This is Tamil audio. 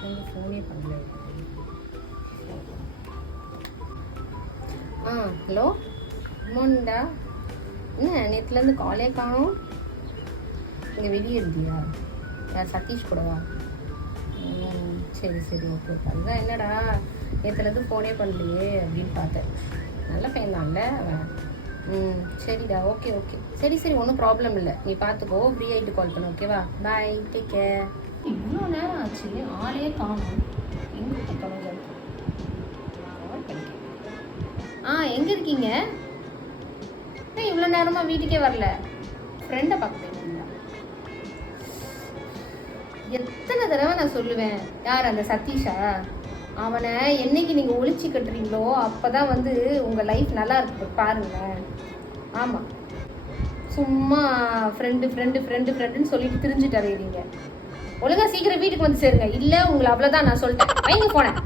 நேற்றுலேருந்து ஃபோனே பண்ணல. ஹலோ அம்மாண்டா, என்ன நேற்றுலேருந்து காலே காணும்? இங்கே வெளியே இருந்தியா? யார் சதீஷ் கூடவா? சரி சரி ஓகே ஓகே. அதுதான் என்னடா நேற்றுலேருந்து ஃபோனே பண்ணலையே அப்படின்னு பார்த்தேன். நல்ல பையன் தான்ல அவன். சரிடா ஓகே ஓகே. சரி சரி ஒன்றும் ப்ராப்ளம் இல்லை, நீ பார்த்துக்கோ, ஃப்ரீ ஆகிட்டு கால் பண்ணு. ஓகேவா? பாய், டேக் கேர். இவ்வளோ நேரம் ஆச்சு, ஆளே காணும். எங்கே தொலைஞ்சது? கால் பண்ணிக்கேன். எங்கே இருக்கீங்க? இவ்வளோ நேரமாக வீட்டுக்கே வரல, ஃப்ரெண்டை பார்க்க போயிருந்தீங்களா? எத்தனை தடவை நான் சொல்லுவேன், யார் அந்த சதீஷா? அவனை என்னைக்கு நீங்கள் ஒழிச்சு கட்டுறீங்களோ அப்போ தான் வந்து உங்கள் லைஃப் நல்லா இருக்கு பாருங்களேன். ஆமாம், சும்மா ஃப்ரெண்டு ஃப்ரெண்டு ஃப்ரெண்டு ஃப்ரெண்டுன்னு சொல்லிட்டு திரிஞ்சுட்டு அறையிறீங்க. ஒழுங்காக சீக்கிரம் வீட்டுக்கு வந்து சேருங்க, இல்லை உங்களை அவ்வளோதான் நான் சொல்லிட்டேன். வைங்க போனேன்.